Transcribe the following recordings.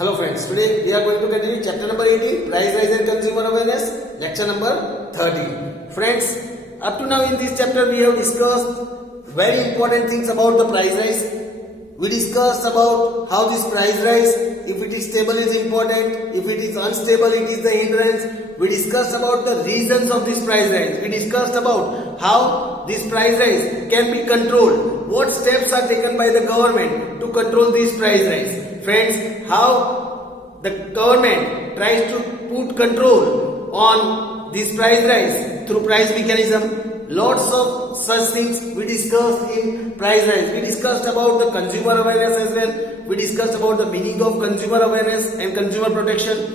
Hello friends, today we are going to continue chapter number 18, Price Rise and Consumer Awareness, lecture number 30. Friends, up to now in this chapter we have discussed very important things about the price rise. We discussed about how this price rise, if it is stable is important, if it is unstable it is the hindrance. We discussed about the reasons of this price rise. We discussed about how this price rise can be controlled. What steps are taken by the government to control this price rise. Friends, how the government tries to put control on this price rise through price mechanism. Lots of such things we discussed in price rise. We discussed about the consumer awareness as well. We discussed about the meaning of consumer awareness and consumer protection.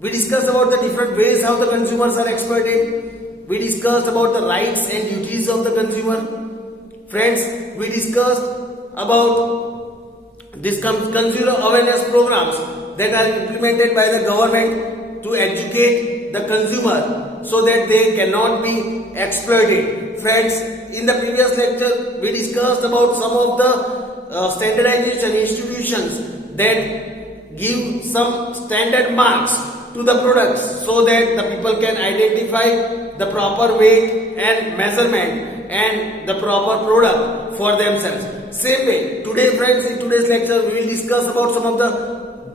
We discussed about the different ways how the consumers are exploited. We discussed about the rights and duties of the consumer. Friends, we discussed about these consumer awareness programs that are implemented by the government to educate the consumer so that they cannot be exploited. Friends, in the previous lecture we discussed about some of the standardization institutions that give some standard marks to the products so that the people can identify the proper weight and measurement and the proper product for themselves. Same way, today friends, in today's lecture we will discuss about some of the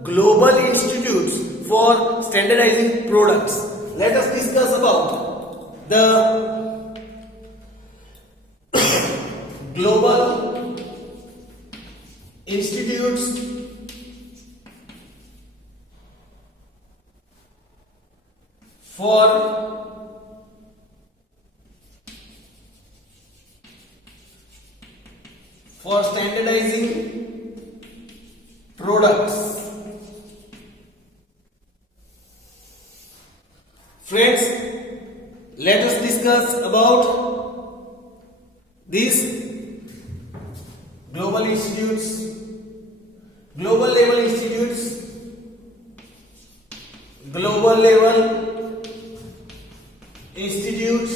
global institutes for standardizing products. Let us discuss about the global institutes for standardizing products. Friends, let us discuss about these global institutes, global level institutes, global level institutes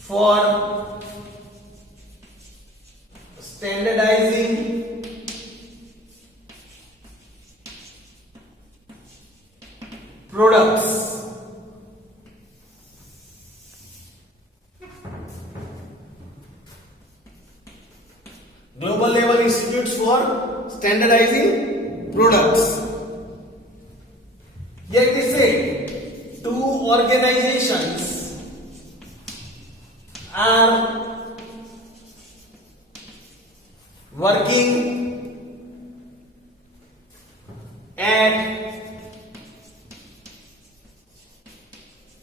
for standardizing products. Global level institutes for standardizing products. Here it is said, two organizations are working at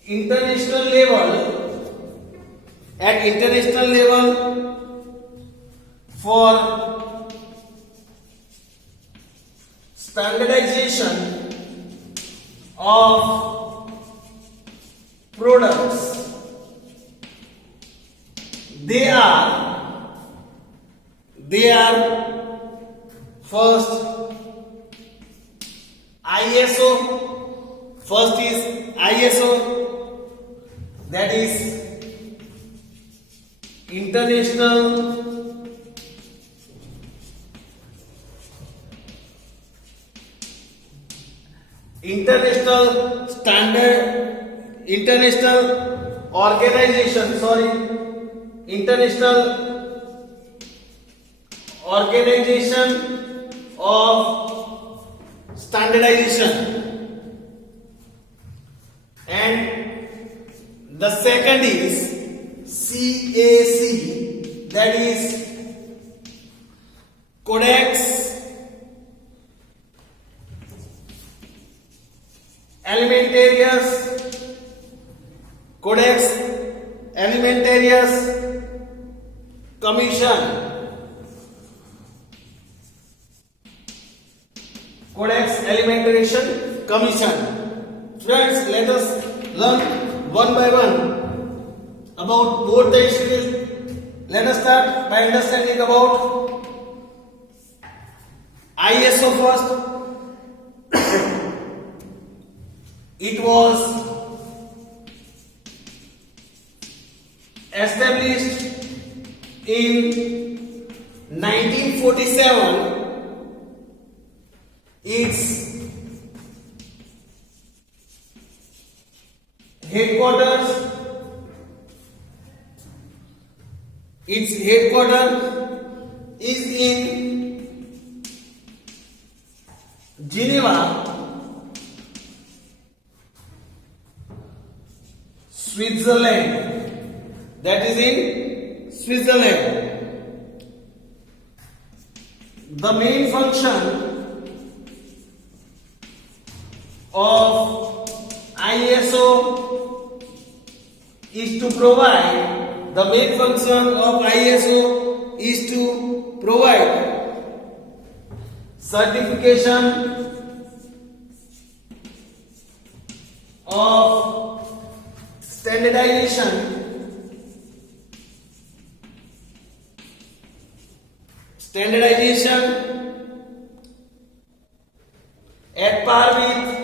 international level for standardization of products. They are first ISO. First is ISO, that is International Organization of Standardization, and the second is CAC, that is Codex Alimentarius Commission. Codex Alimentarius Commission. Friends, let us learn one by one about both the institutes. Let us start by understanding about ISO first. It was established in 1947 its headquarters is in Geneva, Switzerland. That is in Switzerland. The main function of ISO is to provide certification of standardization at par with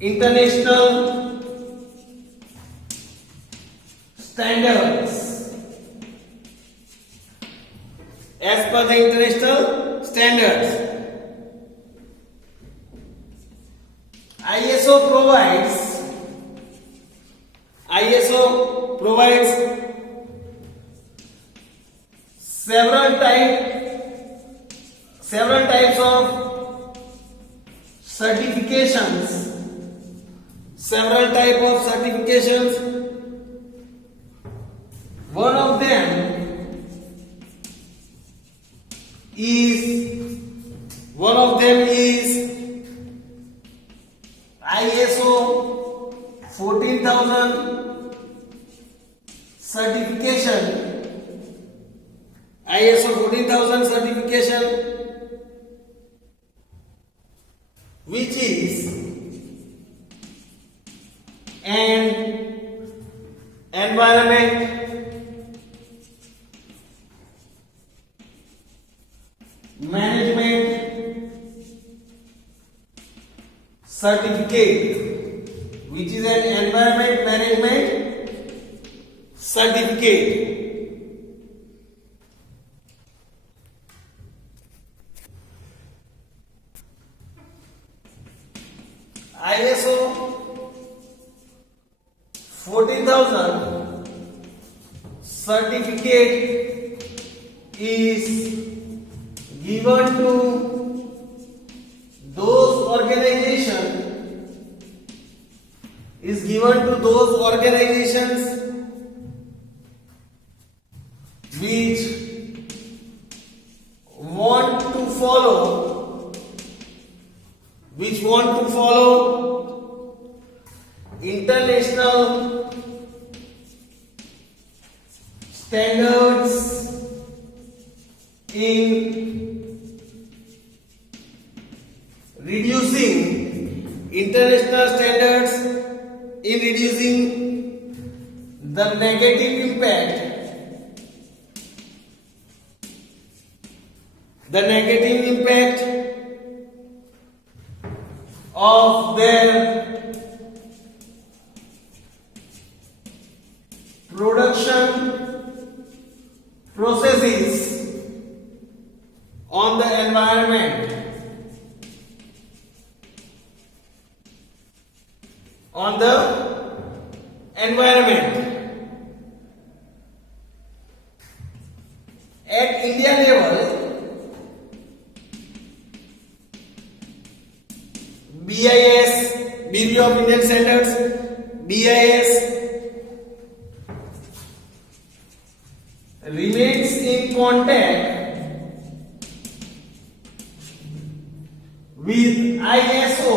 international standards. As per the international standards, ISO provides several types of certifications. One of them is ISO 14000 certification. Which is an environment management certificate. ISO 14000 certificate is given to those organizations which want to follow international standards in reducing the negative impact of their production processes on the environment. At India level, BIS, Bureau of Indian Standards, BIS remains in contact with ISO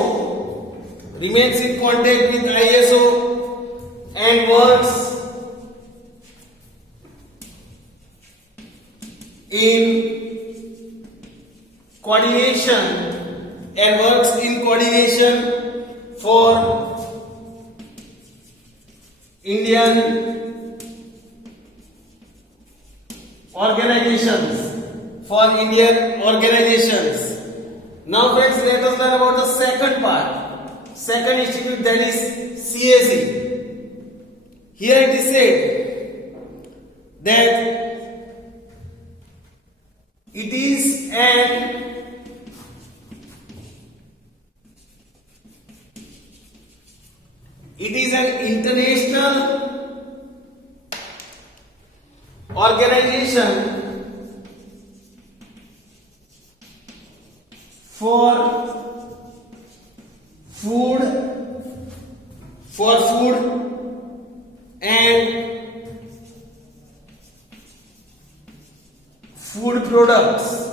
and works in coordination for Indian organizations. Now friends, let us learn about the second part, second institute, that is CAC. Here it is said that It is an international organization for food and food products.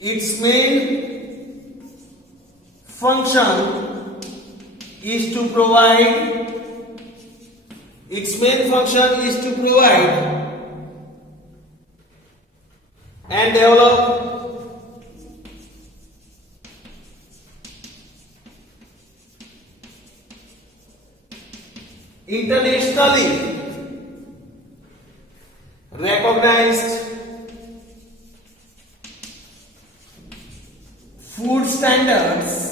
Its main function is to provide and develop internationally recognized food standards,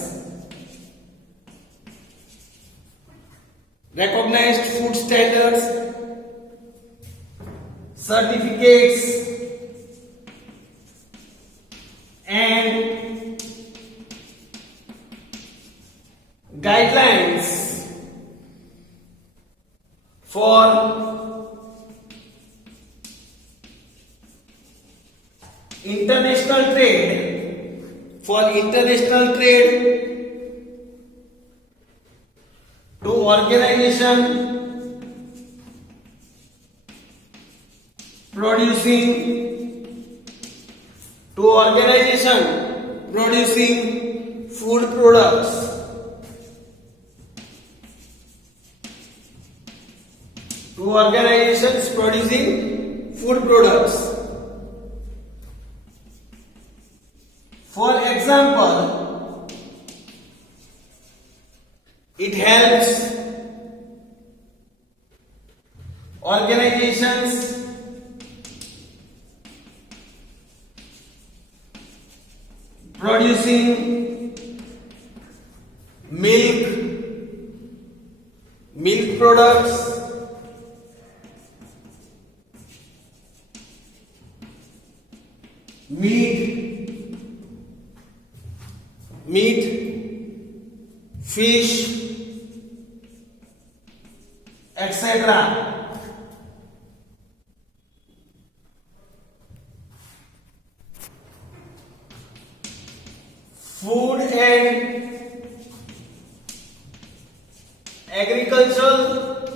certificates, and guidelines for international trade to organization producing food products. For example, it helps organizations producing milk products, meat, fish, etc. Food and Agricultural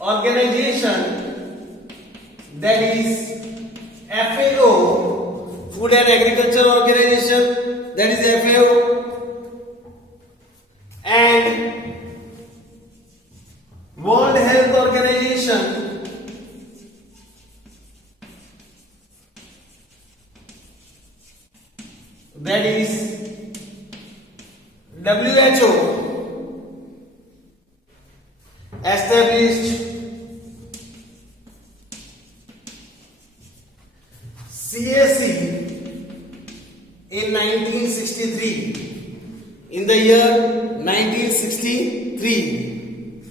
Organization, that is FAO, Food and Agriculture Organization, that is FAO, and World Health Organization, that is WHO, established CAC in 1963. In the year 1963,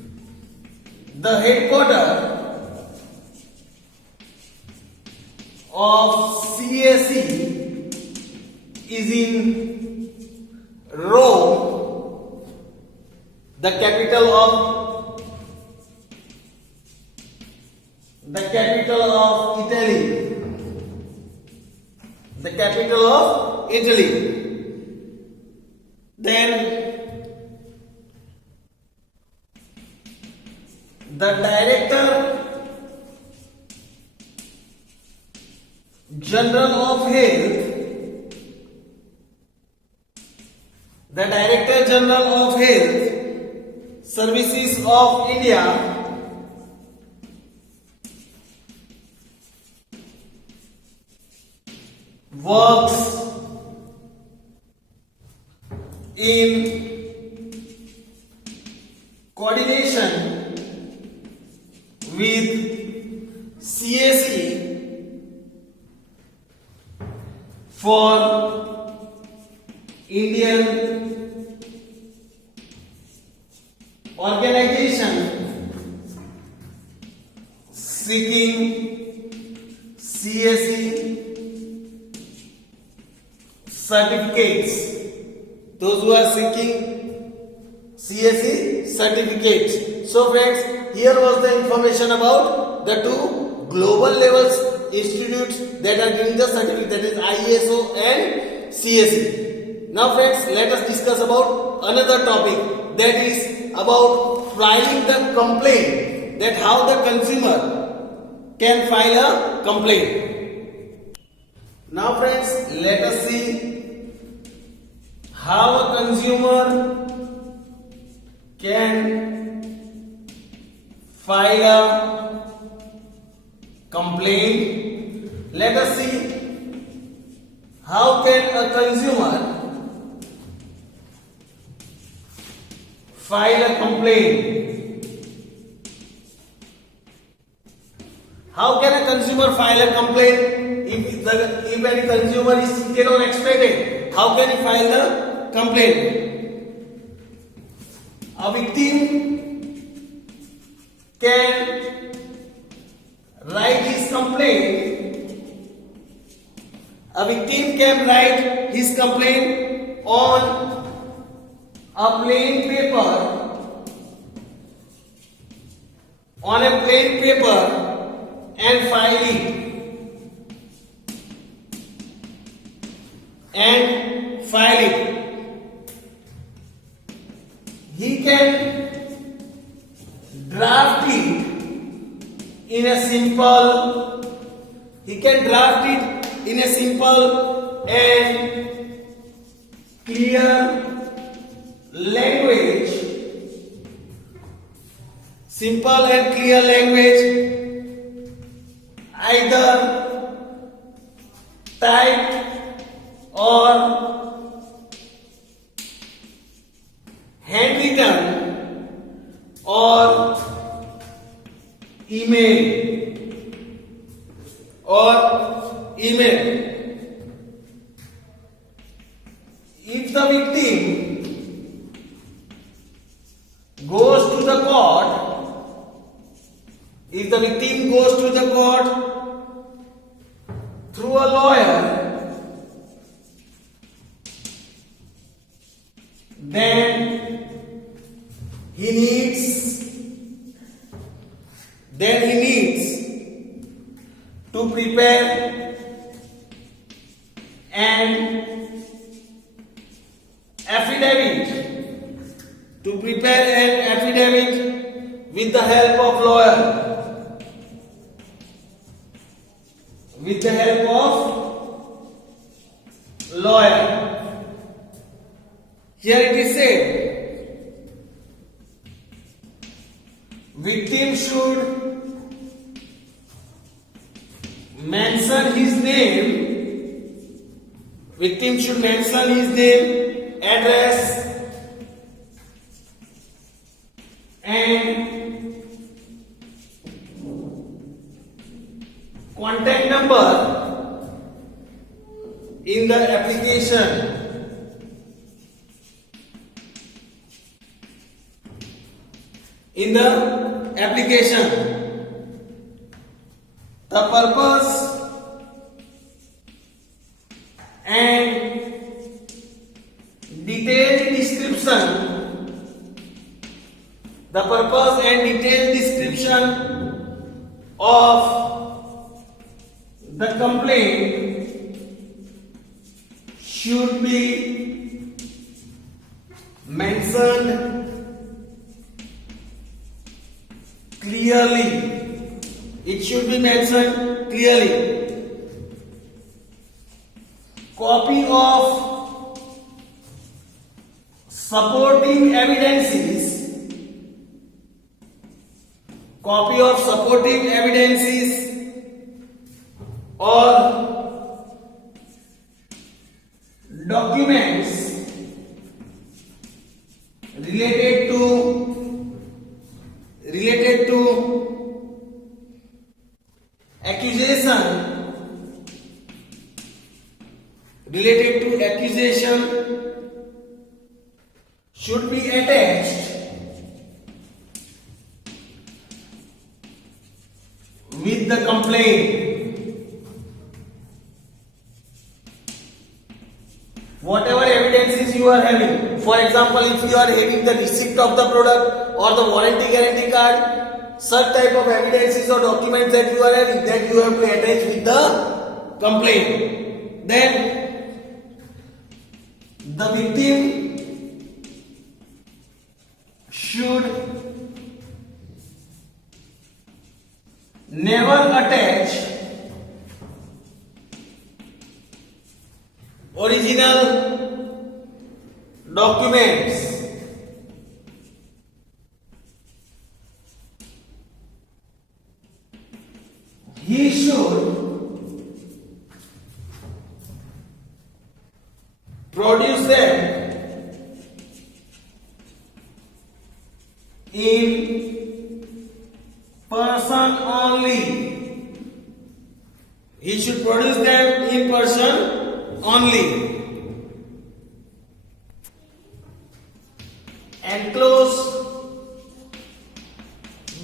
the headquarters of CAC is in Rome, the capital of Italy. The capital of Italy. Then the Director General of Health, Services of India, works in coordination with CAC for Indian organization certificates. Those who are seeking CSE certificates. So friends, here was the information about the two global levels institutes that are giving the certificate, that is ISO and CSE. Now friends, let us discuss about another topic, that is about filing the complaint, that how the consumer can file a complaint. Now friends, let us see how a consumer can file a complaint. Let us see how can a consumer file a complaint. How can a consumer file a complaint? If any consumer is cheated or exploited, how can he file the complaint? A victim can write his complaint. A victim can write his complaint on a plain paper, and file it. He can draft it in a simple and clear language. Either type or handwritten or email. If the victim goes to the court through a lawyer, then he needs to prepare an affidavit with the help of lawyer. Here it is said, victim should mention his name, address, and contact number in the application. The purpose and detailed description of the complaint should be mentioned clearly. Copy of supporting evidences or documents related to accusation should be attached with the complaint. whatever evidences you are having. For example, if you are having the receipt of the product or the warranty guarantee card, such type of evidences or documents that you are having, that you have to attach with the complaint. Then the victim should never attach original documents. He should produce them in person only. He should produce them in person only. Enclose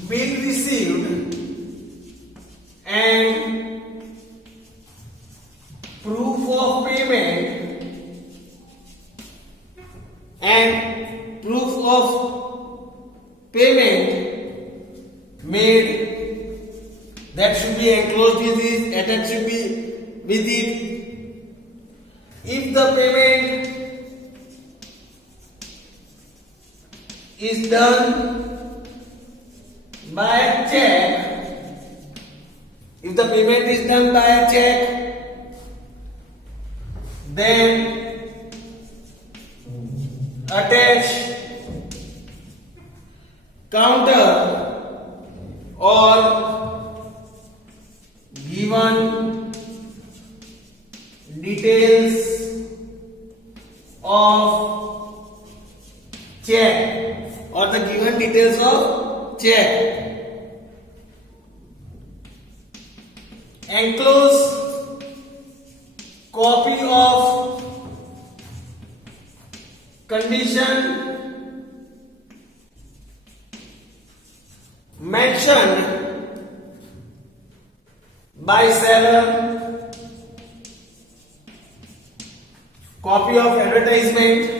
bill received and proof of payment made, that should be enclosed with it, attached should be with it. If the payment is done by a check, then attach counter or given details of check or the given details of check. Enclose copy of condition mentioned by seller, copy of advertisement,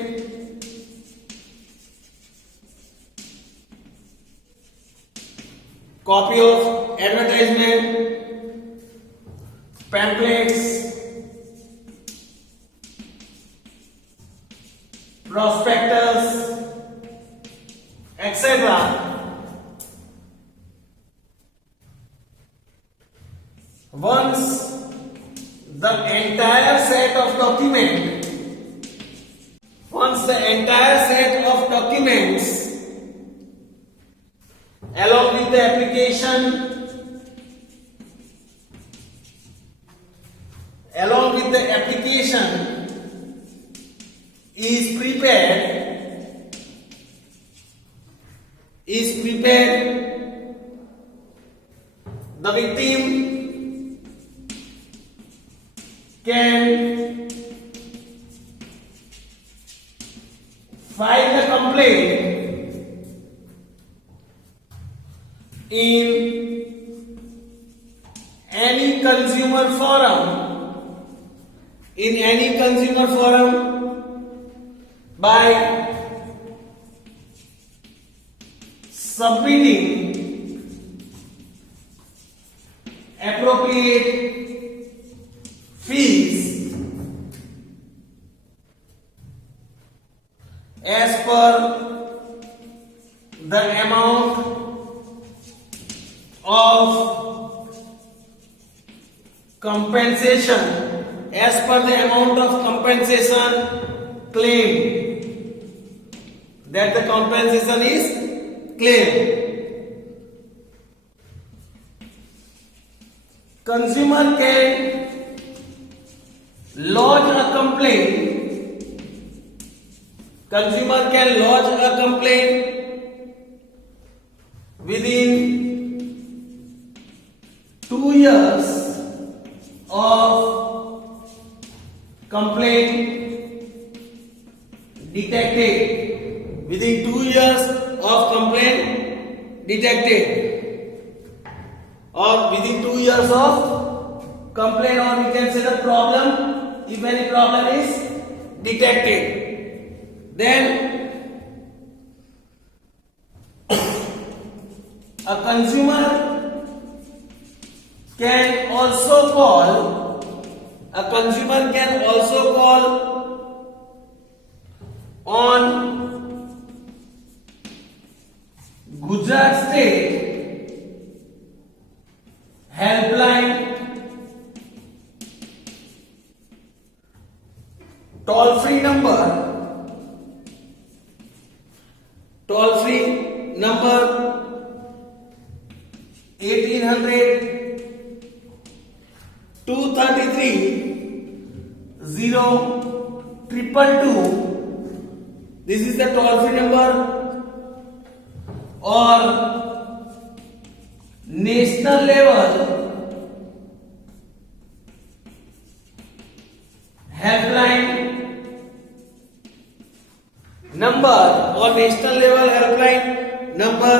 pamphlets, prospectus, etc. Once the entire set of documents along with the application is prepared, the victim can file the complaint in any consumer forum by submitting appropriate fees as per the amount of compensation, claimed, that the compensation is claimed. Consumer can lodge a complaint within 2 years of complaint detected, or within 2 years of complaint, or we can say the problem, if any problem is detected. Then a consumer can also call on Gujarat State helpline toll-free number 1800 233 0222. This is the toll-free number. Or national level helpline number, or national level helpline number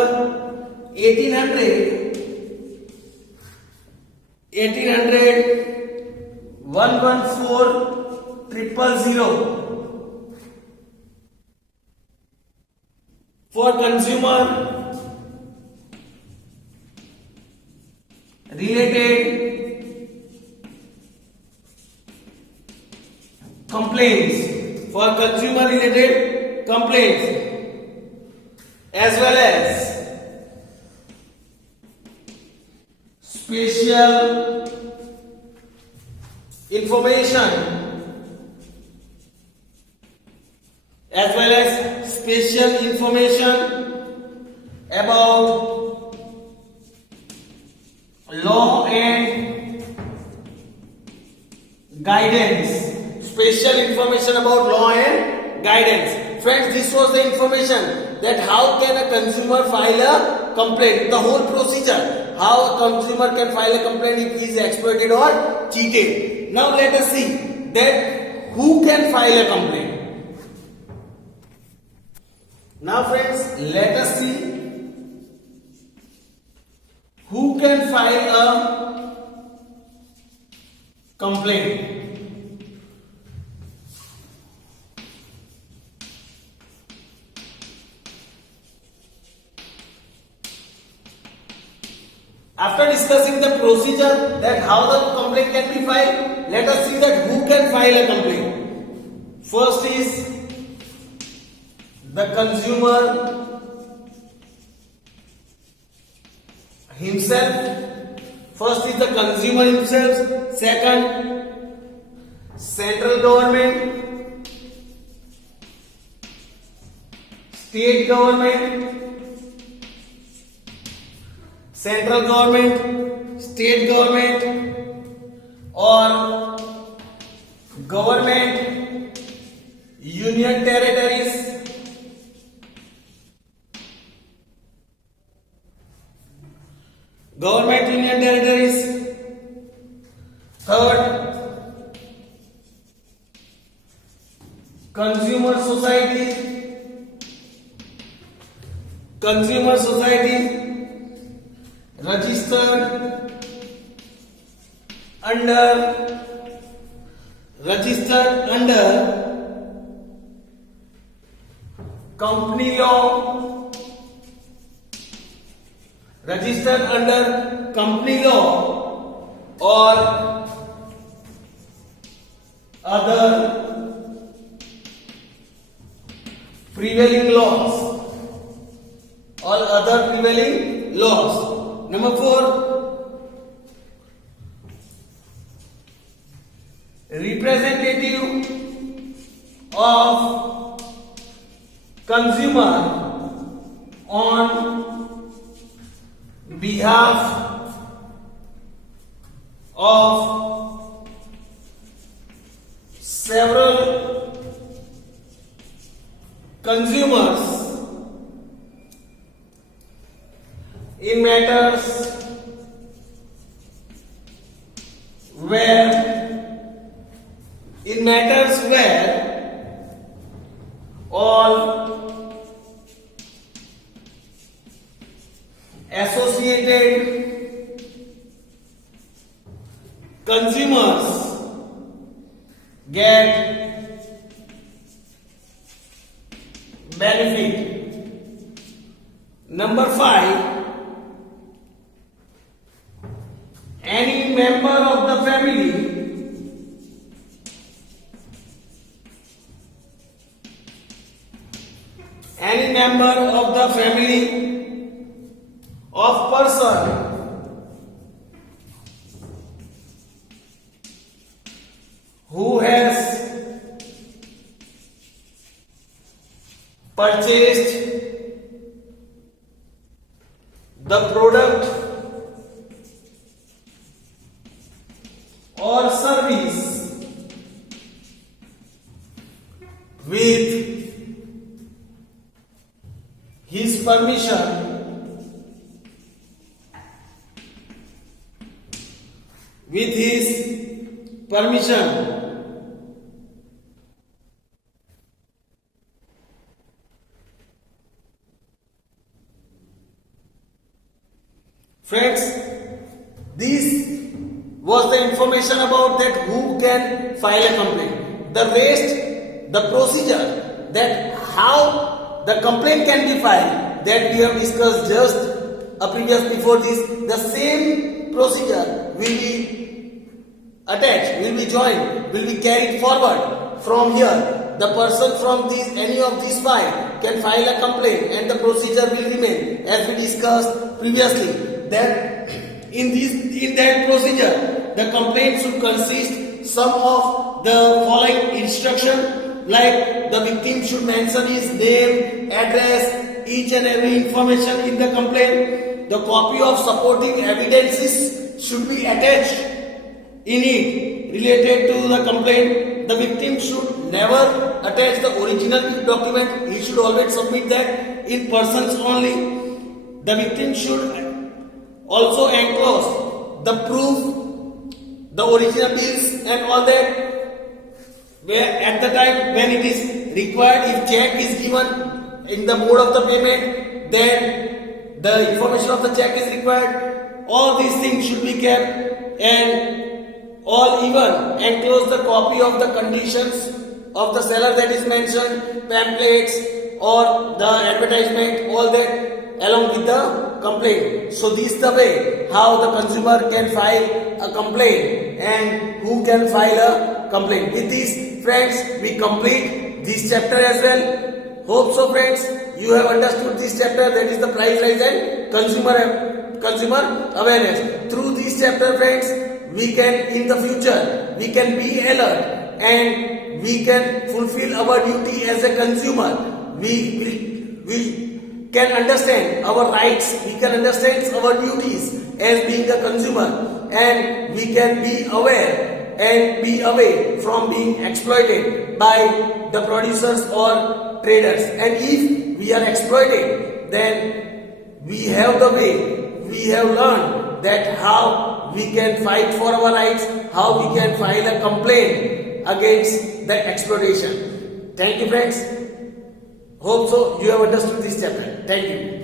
1800 114 000 for consumer related complaints, as well as special information about law and guidance. Friends, this was the information that how can a consumer file a complaint, the whole procedure, how a consumer can file a complaint if he is exploited or cheated. Now let us see that who can file a complaint. Now friends, let us see who can file a complaint. After discussing the procedure that how the complaint can be filed, let us see that who can file a complaint. First is the consumer himself. Second, central government, state government, central government, state government, or government, union territories. Third, consumer society registered under company law, or other prevailing laws. Number 4, representative of consumer on behalf of several consumers in matters where all associated consumers get benefit. Number 5, any member of the family of person who has purchased the product or service with his permission Friends, this was the information about that who can file a complaint. The rest, the procedure, that how the complaint can be filed, that we have discussed just before this. The same procedure will be attached, will be joined, will be carried forward from here. The person from any of these 5 can file a complaint, and the procedure will remain as we discussed previously. That in that procedure, the complaint should consist some of the following instruction, like the victim should mention his name, address, each and every information in the complaint. The copy of supporting evidences should be attached in it related to the complaint. The victim should never attach the original document. He should always submit that in persons only. The victim should also enclose the proof, the original bills and all that, where at the time when it is required, if check is given in the mode of the payment, then the information of the check is required. All these things should be kept, and all even enclose the copy of the conditions of the seller that is mentioned, pamphlets or the advertisement, all that along with the complaint. So this is the way how the consumer can file a complaint and who can file a complaint. With this, friends, we complete this chapter as well. Hope so, friends, you have understood this chapter, that is the price rise and consumer awareness. Through this chapter, friends, we can in the future we can be alert and we can fulfill our duty as a consumer. We can understand our rights, we can understand our duties as being a consumer, and we can be aware and be away from being exploited by the producers or traders. And if we are exploited, then we have the way, we have learned that how we can fight for our rights, how we can file a complaint against the exploitation. Thank you, friends. Hope so you have understood this chapter. Thank you.